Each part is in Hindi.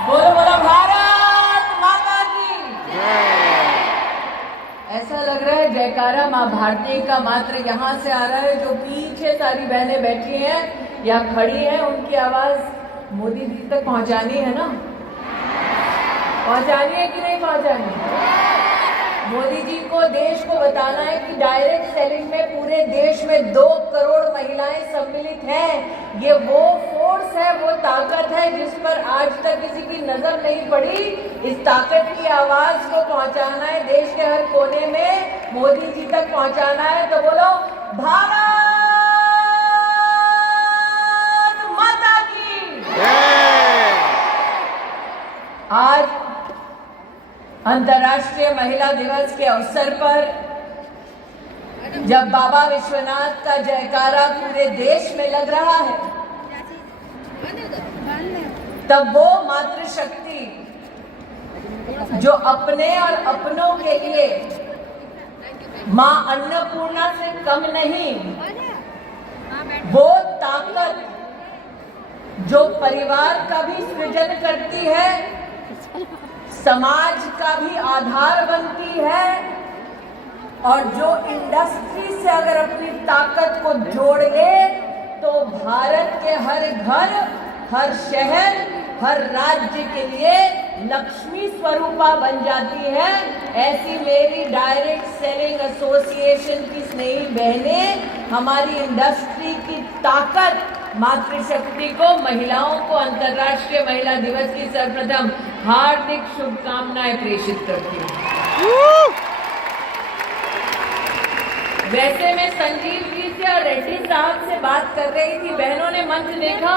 बोलो बोलो भारत माता की। ऐसा लग रहा है जयकारा माँ भारती का मात्र यहाँ से आ रहा है। जो पीछे सारी बहनें बैठी हैं या खड़ी हैं, उनकी आवाज मोदी जी तक पहुंचानी है ना? पहुंचानी है कि नहीं पहुंचानी? मोदी जी को देश को बताना है कि डायरेक्ट सेलिंग में पूरे देश में 2 करोड़ महिलाएं सम्मिलित हैं। ये वो फोर्स है, वो ताकत है जिस पर आज तक किसी की नजर नहीं पड़ी। इस ताकत की आवाज को पहुंचाना है देश के हर कोने में, मोदी जी तक पहुंचाना है। तो बोलो भारत माता की। आज अंतर्राष्ट्रीय महिला दिवस के अवसर पर जब बाबा विश्वनाथ का जयकारा पूरे देश में लग रहा है, तब वो मातृशक्ति जो अपने और अपनों के लिए मां अन्नपूर्णा से कम नहीं, वो ताकत जो परिवार का भी सृजन करती है, समाज का भी आधार बनती है, और जो इंडस्ट्री से अगर अपनी ताकत को जोड़ ले तो भारत के हर घर, हर शहर, हर राज्य के लिए लक्ष्मी स्वरूपा बन जाती है। ऐसी मेरी डायरेक्ट सेलिंग एसोसिएशन की स्नेही बहनें हमारी इंडस्ट्री की ताकत, मातृशक्ति को, महिलाओं को अंतर्राष्ट्रीय महिला दिवस की सर्वप्रथम हार्दिक शुभकामनाएं प्रेषित करती हूँ। वैसे मैं संजीव जी से और रेड्डी साहब से बात कर रही थी, बहनों ने मंच देखा,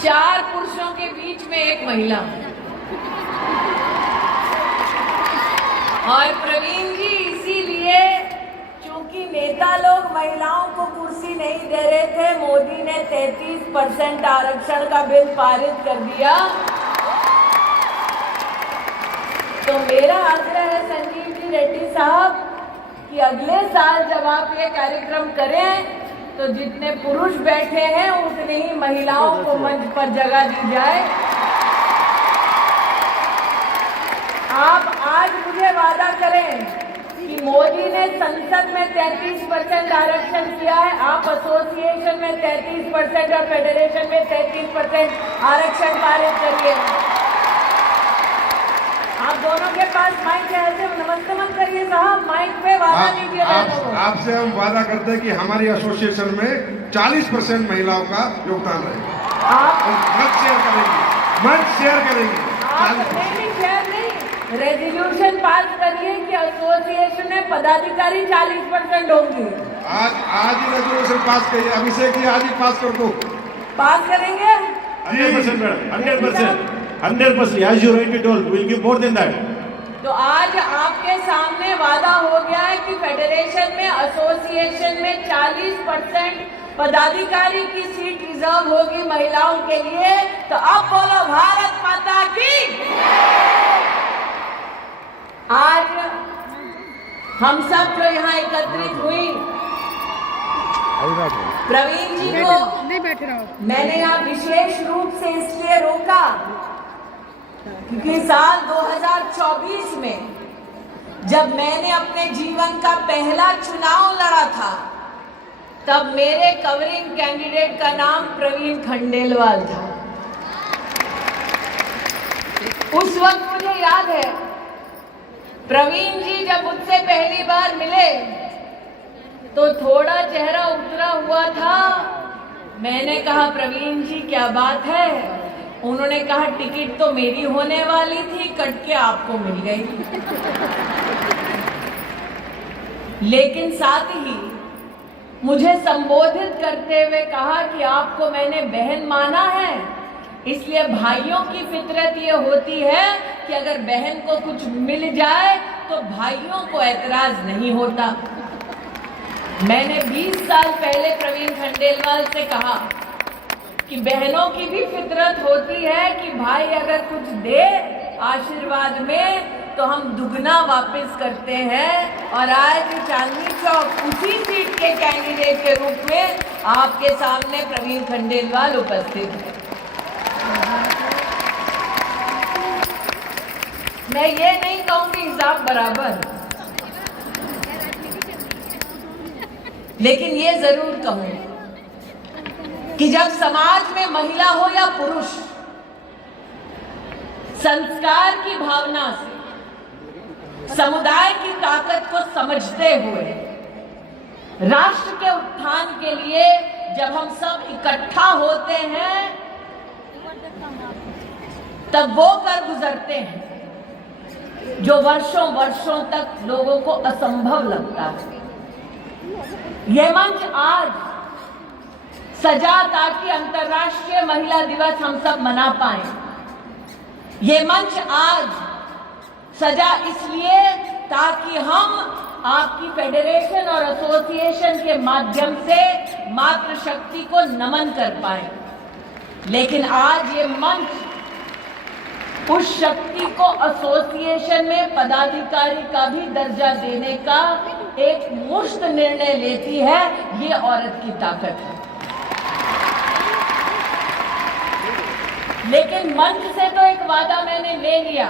4 पुरुषों के बीच में 1 महिला। और प्रवीण जी, इसीलिए चूंकि नेता लोग महिलाओं को कुर्सी नहीं दे रहे थे, मोदी ने 33% आरक्षण का बिल पारित कर दिया। तो मेरा आग्रह है संजीव जी, रेड्डी साहब, कि अगले साल जब आप ये कार्यक्रम करें तो जितने पुरुष बैठे हैं उतनी ही महिलाओं को मंच पर जगह दी जाए। आप आज मुझे वादा करें कि मोदी ने संसद में 33% आरक्षण किया है, आप एसोसिएशन में 33% और फेडरेशन में 33% आरक्षण पारित करिए। आप दोनों के पास माइक है, ऐसे नमस्ते मत करिए साहब, माइक पे वादा लीजिए। आपसे हम वादा करते हैं कि हमारी एसोसिएशन में 40% महिलाओं का योगदान रहेगा। आप मंच शेयर करेंगे, मंच शेयर करेंगे। नहीं, शेयर नहीं, रेजोल्यूशन पास करिए कि एसोसिएशन में पदाधिकारी 40% होंगे। आज ही रेजोल्यूशन पास करिए, अभिषेक जी आज ही पास कर दो। पास करेंगे 100% madam, 100%, as you rightly told, we'll give more than that. तो आज आपके सामने वादा हो गया है कि फेडरेशन में, एसोसिएशन में 40% पदाधिकारी की सीट रिजर्व होगी महिलाओं के लिए। तो अब बोलो भारत माता की। आज हम सब जो यहाँ एकत्रित हुई, प्रवीण जी को मैंने यहाँ विशेष रूप से इसलिए रोका क्योंकि साल 2024 में जब मैंने अपने जीवन का पहला चुनाव लड़ा था, तब मेरे कवरिंग कैंडिडेट का नाम प्रवीण खंडेलवाल था। उस वक्त मुझे याद है, प्रवीण जी जब मुझसे पहली बार मिले तो थोड़ा चेहरा उतरा हुआ था। मैंने कहा, प्रवीण जी क्या बात है? उन्होंने कहा, टिकट तो मेरी होने वाली थी, कट के आपको मिल गई। लेकिन साथ ही मुझे संबोधित करते हुए कहा कि आपको मैंने बहन माना है, इसलिए भाइयों की फितरत ये होती है कि अगर बहन को कुछ मिल जाए तो भाइयों को ऐतराज नहीं होता। मैंने 20 साल पहले प्रवीण खंडेलवाल से कहा कि बहनों की भी फितरत होती है कि भाई अगर कुछ दे आशीर्वाद में तो हम दुगना वापस करते हैं। और आज चांदनी चौक उसी सीट के कैंडिडेट के रूप में आपके सामने प्रवीण खंडेलवाल उपस्थित है। मैं ये नहीं कहूंगी हिसाब बराबर, लेकिन ये जरूर कहूं कि जब समाज में महिला हो या पुरुष, संस्कार की भावना से समुदाय की ताकत को समझते हुए राष्ट्र के उत्थान के लिए जब हम सब इकट्ठा होते हैं तब वो कर गुजरते हैं जो वर्षों वर्षों तक लोगों को असंभव लगता है। यह मंच आज सजा ताकि अंतर्राष्ट्रीय महिला दिवस हम सब मना पाए। ये मंच आज सजा इसलिए ताकि हम आपकी फेडरेशन और एसोसिएशन के माध्यम से मातृशक्ति को नमन कर पाए। लेकिन आज ये मंच उस शक्ति को एसोसिएशन में पदाधिकारी का भी दर्जा देने का एक मुश्त निर्णय लेती है। ये औरत की ताकत है। लेकिन मंच से तो एक वादा मैंने ले लिया,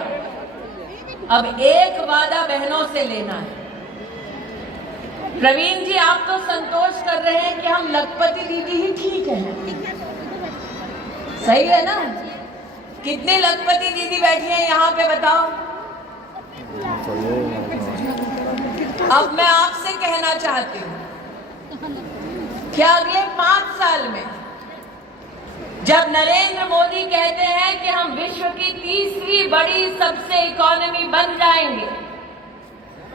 अब एक वादा बहनों से लेना है। प्रवीण जी, आप तो संतोष कर रहे हैं कि हम लखपति दीदी ही ठीक हैं, सही है ना? कितनी लखपति दीदी बैठी हैं यहाँ पे बताओ? अब मैं आपसे कहना चाहती हूँ कि अगले 5 साल में जब नरेंद्र मोदी कहते हैं कि हम विश्व की तीसरी बड़ी सबसे इकोनॉमी बन जाएंगे,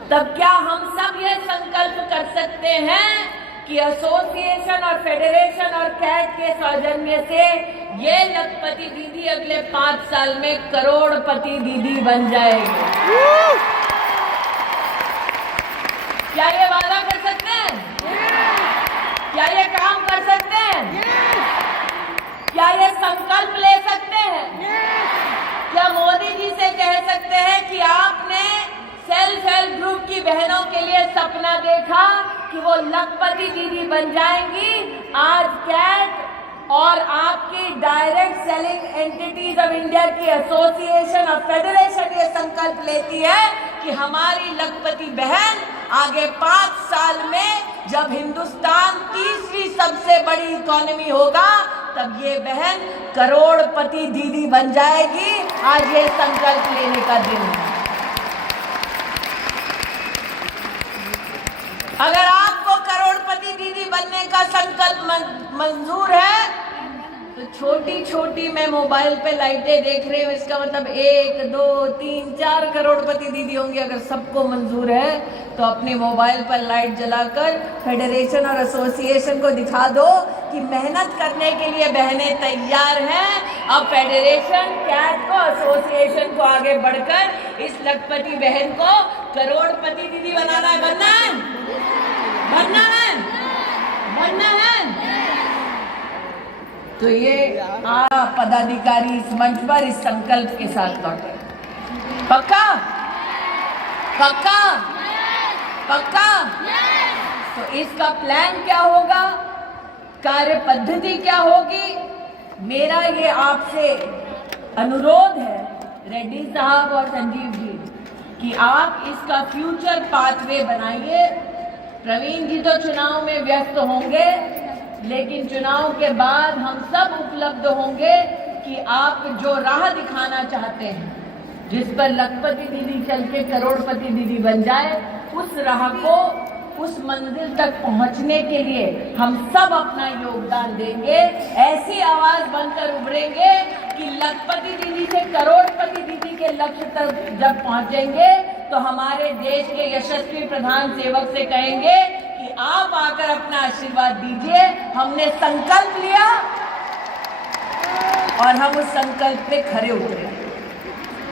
तब क्या हम सब ये संकल्प कर सकते हैं कि एसोसिएशन और फेडरेशन और कैट के सौजन्य से ये लखपति दीदी अगले 5 साल में करोड़पति दीदी बन जाएगी? क्या ये वादा कर सकते हैं? क्या ये काम कर सकते हैं? क्या ये संकल्प ले सकते हैं? क्या मोदी जी से कह सकते हैं कि आपने सेल्फ हेल्प ग्रुप की बहनों के लिए सपना देखा कि वो लखपति दीदी बन जाएंगी? आज कैट और आपकी direct selling entities of India की एसोसिएशन और फेडरेशन ये संकल्प लेती है कि हमारी लखपति बहन आगे 5 साल में जब हिंदुस्तान तीसरी सबसे बड़ी इकोनॉमी होगा तब ये बहन करोड़पति दीदी बन जाएगी। आज ये संकल्प लेने का दिन है। अगर आपको करोड़पति दीदी बनने का संकल्प मंजूर है तो छोटी छोटी मैं मोबाइल पे लाइटें देख रही हूँ, इसका मतलब 1, 2, 3, 4 करोड़पति दीदी होंगी। अगर सबको मंजूर है तो अपनी मोबाइल पर लाइट जलाकर फेडरेशन और एसोसिएशन को दिखा दो कि मेहनत करने के लिए बहनें तैयार हैं। अब फेडरेशन, कैट को, एसोसिएशन को आगे बढ़कर इस लखपति बहन को करोड़पति दीदी बनाना है। बनना है, बनना है, बनना है। तो ये पदाधिकारी इस मंच पर इस संकल्प के साथ लौटे। पक्का? पक्का? पक्का? तो इसका प्लान क्या होगा, कार्य पद्धति क्या होगी? मेरा ये आपसे अनुरोध है रेड्डी साहब और संजीव जी कि आप इसका फ्यूचर पाथवे बनाइए। प्रवीण जी तो चुनाव में व्यस्त होंगे, लेकिन चुनाव के बाद हम सब उपलब्ध होंगे कि आप जो राह दिखाना चाहते हैं, जिस पर लखपति दीदी चल के करोड़पति दीदी बन जाए, उस राह को, उस मंजिल तक पहुंचने के लिए हम सब अपना योगदान देंगे। ऐसी आवाज बनकर उभरेंगे कि लखपति दीदी से करोड़पति दीदी के लक्ष्य तक जब पहुंचेंगे तो हमारे देश के यशस्वी प्रधान सेवक से कहेंगे कि आप आकर अपना आशीर्वाद दीजिए। हमने संकल्प लिया और हम उस संकल्प पे खरे उतरे।